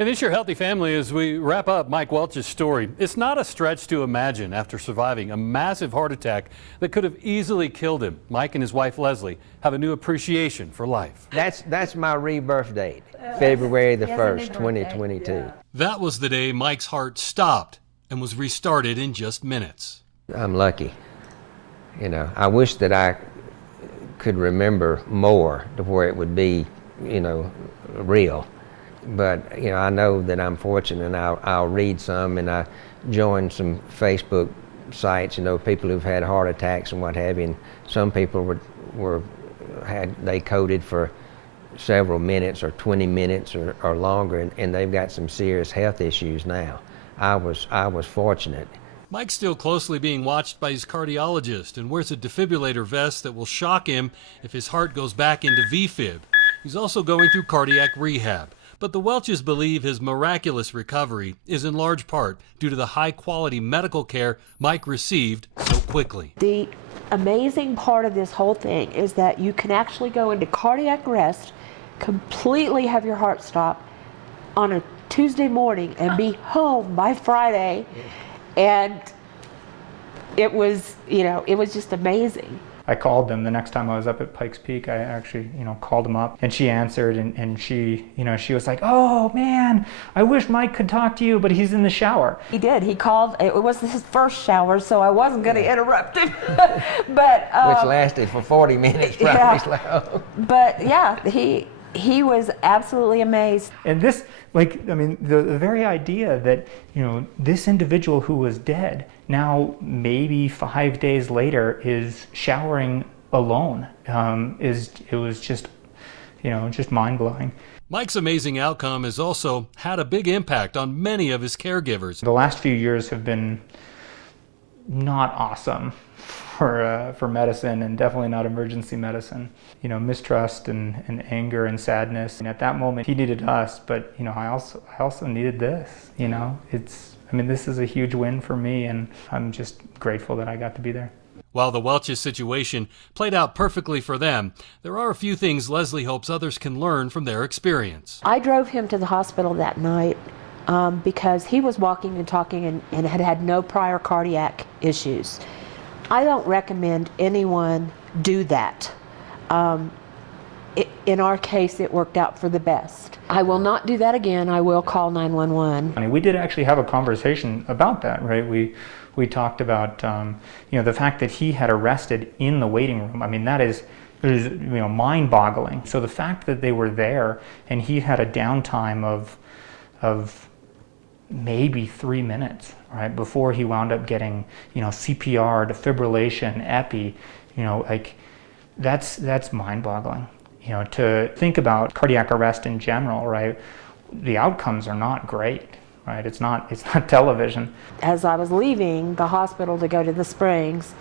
And this your healthy family as we wrap up Mike Welch's story. It's not a stretch to imagine after surviving a massive heart attack that could have easily killed him. Mike and his wife Lezlee have a new appreciation for life. That's my rebirth date, February the 1st, 2022. Yeah. That was the day Mike's heart stopped and was restarted in just minutes. I'm lucky. You know, I wish that I could remember more to where it would be, you know, real. But, you know, I know that I'm fortunate, and I'll read some, and I joined some Facebook sites, you know, people who've had heart attacks and what have you, and some people they coded for several minutes or 20 minutes or longer, and they've got some serious health issues now. I was fortunate. Mike's still closely being watched by his cardiologist and wears a defibrillator vest that will shock him if his heart goes back into VFib. He's also going through cardiac rehab. But the Welches believe his miraculous recovery is in large part due to the high-quality medical care Mike received so quickly. The amazing part of this whole thing is that you can actually go into cardiac arrest, completely have your heart stop on a Tuesday morning and be home by Friday. And it was, you know, it was just amazing. I called them the next time I was up at Pikes Peak. I actually, you know, called them up, and she answered, and she, you know, she was like, "Oh man, I wish Mike could talk to you, but he's in the shower." He did. He called. It was his first shower, so I wasn't going to interrupt him. But which lasted for 40 minutes, probably. Yeah. But yeah, he was absolutely amazed. And this, like, I mean, the very idea that, you know, this individual who was dead now maybe 5 days later is showering alone, it was just, you know, just mind-blowing. Mike's amazing outcome has also had a big impact on many of his caregivers. The last few years have been not awesome for medicine, and definitely not emergency medicine. You know, mistrust and anger and sadness. And at that moment, he needed us, but, you know, I also needed this. You know, I mean, this is a huge win for me, and I'm just grateful that I got to be there. While the Welches situation played out perfectly for them, there are a few things Lezlee hopes others can learn from their experience. I drove him to the hospital that night because he was walking and talking and had had no prior cardiac issues. I don't recommend anyone do that. In our case, it worked out for the best. I will not do that again. I will call 911. I mean, we did actually have a conversation about that, right? We talked about, you know, the fact that he had arrested in the waiting room. I mean, that is, you know, mind-boggling. So the fact that they were there and he had a downtime of maybe 3 minutes, right, before he wound up getting, you know, CPR, defibrillation, epi, you know, like, that's mind-boggling. You know, to think about cardiac arrest in general, right, the outcomes are not great, right? It's not television. As I was leaving the hospital to go to the Springs,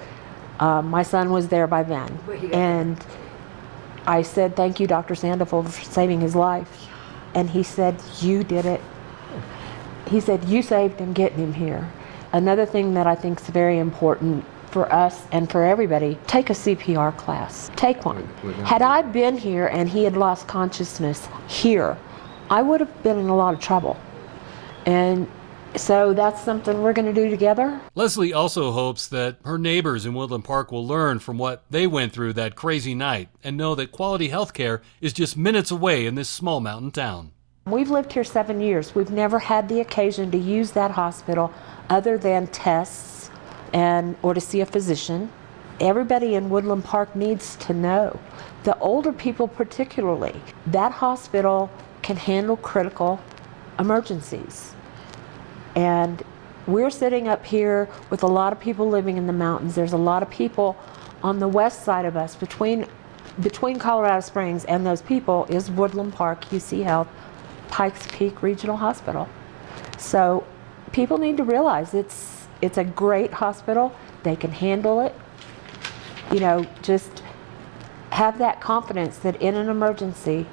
my son was there by then. And I said, "Thank you, Dr. Sandoval, for saving his life." And he said, "You did it." He said, "You saved him getting him here." Another thing that I think is very important for us and for everybody, take a CPR class. Take one. Had I been here and he had lost consciousness here, I would have been in a lot of trouble. And so that's something we're going to do together. Lezlee also hopes that her neighbors in Woodland Park will learn from what they went through that crazy night and know that quality health care is just minutes away in this small mountain town. We've lived here 7 years. We've never had the occasion to use that hospital other than tests or to see a physician. Everybody in Woodland Park needs to know, the older people particularly, that hospital can handle critical emergencies. And we're sitting up here with a lot of people living in the mountains. There's a lot of people on the west side of us. Between Colorado Springs and those people is Woodland Park, UC Health, Pikes Peak Regional Hospital. So people need to realize it's a great hospital. They can handle it. You know, just have that confidence that in an emergency,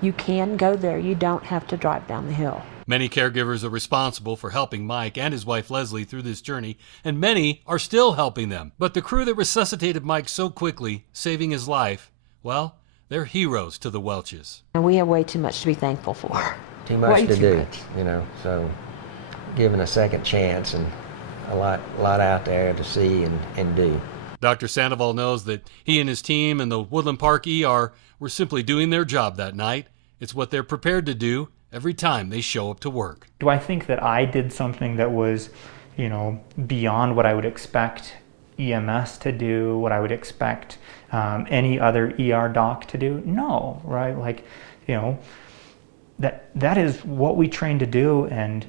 you can go there. You don't have to drive down the hill. Many caregivers are responsible for helping Mike and his wife Lezlee through this journey, and many are still helping them. But the crew that resuscitated Mike so quickly, saving his life, well, they're heroes to the Welches. And we have way too much to be thankful for. too much Way to too do, much. you know. So given a second chance and a lot out there to see and do. Dr. Sandoval knows that he and his team and the Woodland Park ER were simply doing their job that night. It's what they're prepared to do every time they show up to work. Do I think that I did something that was, you know, beyond what I would expect EMS to do, what I would expect any other ER doc to do? No, right? Like, you know, that is what we train to do, and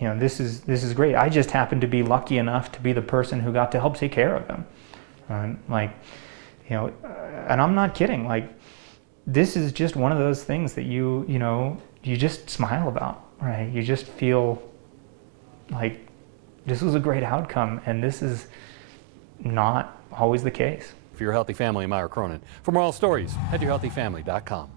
you know, this is great. I just happened to be lucky enough to be the person who got to help take care of them. Like, you know, and I'm not kidding. Like, this is just one of those things that you know, you just smile about, right? You just feel like this was a great outcome, and this is not always the case. For Your Healthy Family, I'm Myra Cronin. For more stories, head to yourhealthyfamily.com.